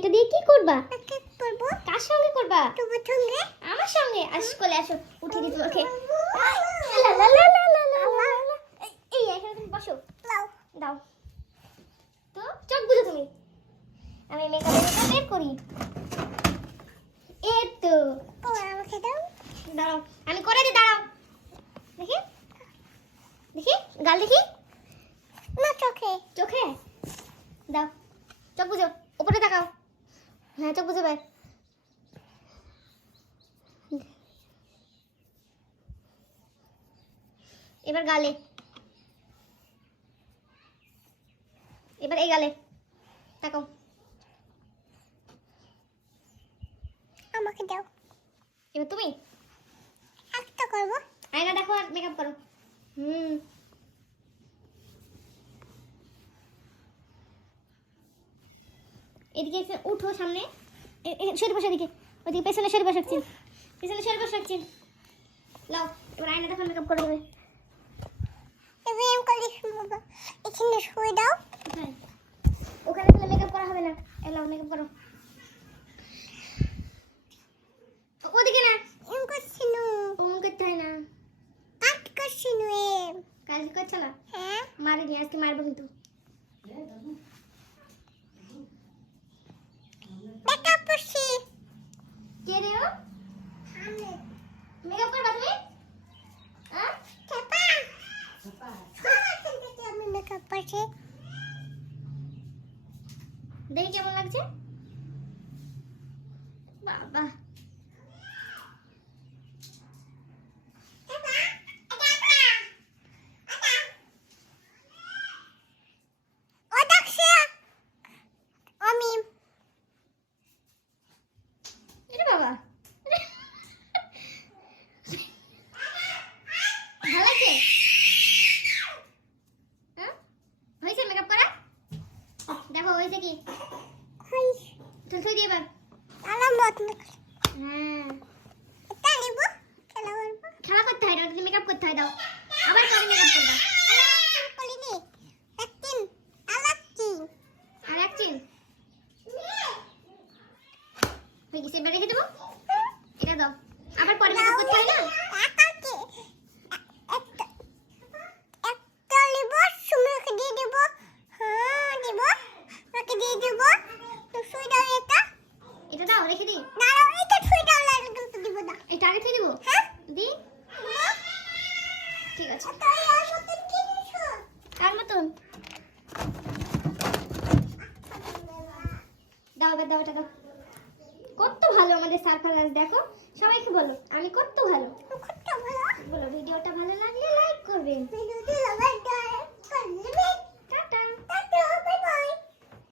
এটা দিয়ে কি করবা? মেকআপ করব। কার সঙ্গে করবা? তোমার সঙ্গে। আমার সঙ্গে। আসো কোলে আসো, উঠে দিই তোমাকে। লা লা লা লা লা লা লা লা। এই এখানে তুমি বসো। দাও। দাও তো, চোখ বুঝো তুমি। আমি মেকআপটা বের করি। এই তো ও আমাকে দাও। দাঁড়াও, আমি করে দিই, দাঁড়াও। দেখি দেখি, গাল দেখি। না চোখে। চোখে দাও, চোখ বুঝো, উপরে তাকাও। হ্যাঁ, চোখ বুঝো ভাই। এবার গালে, এবার এই গালে তাকাও। আমাকে দাও। এবার তুমি একটা করব। আয়না দেখো আর মেকআপ করো। এদিকে এসে উঠো সামনে। সরে বসে এদিকে, ওদিকে পেছনে সরে বসে রাখছি, পেছনে সরে বসে রাখছি। লাও, এবার আয়না দেখো মেকআপ করে দেবে। এবার এম করে শুনবো। এখানে শুয়ে দাও। হ্যাঁ, ওখানে তাহলে মেকআপ করা হবে না। এলাও মেকআপ করো। ওদিকে না, এম করছি নু। ওমন করতে হয় না। কাট করছি নু এম। কাজ করছো না? হ্যাঁ। মারিনি, আজকে মারবো কিন্তু। মেকআপ করছি। কে রে ও? আমি। মেকআপ করবা তুমি? হ্যাঁ? চাপা। আমি মেকআপ করছি। দেখি কেমন লাগছে। বাবা, ও দেখছে। আমি। এরে বাবা, ভালো লাগছে? হ্যাঁ, হয়েছে মেকআপ করা? দেখো হয়েছে কি? হাই। চল থই দিয়ে এবার। আলামত মেকআপ। হ্যাঁ, এটা নিব। খেলা করব। খেলা করতে হয় না, ওটা মেকআপ করতে হয়। দাও, আবার পরে মেকআপ করবা। আলাদা করিনি। একদিন আলাদা। আর এক চিন হয়ে গেছে, এবার রেখে দেবো। এটা দাও, আবার পরে মেকআপ করতে হয় না। একাকে একটা একটা নিব। সুমিকে দিয়ে দেব। হ্যাঁ দিব। ওকে দিয়ে দেব। তো সুই দাও এটা। এটা দাও, রেখে দিই। দাঁড়াও এটা সুই দাও লাগে কিন্তু দিব না। এটা আগে থই দেবো। হ্যাঁ দি, ঠিক আছে। তাই আর মতন কি দিছো? কার মতন? দাও এবার, দাও এটা দাও। কত ভালো আমাদের সারফারাজ, দেখো সবাইকে বলো আমি কত ভালো। কত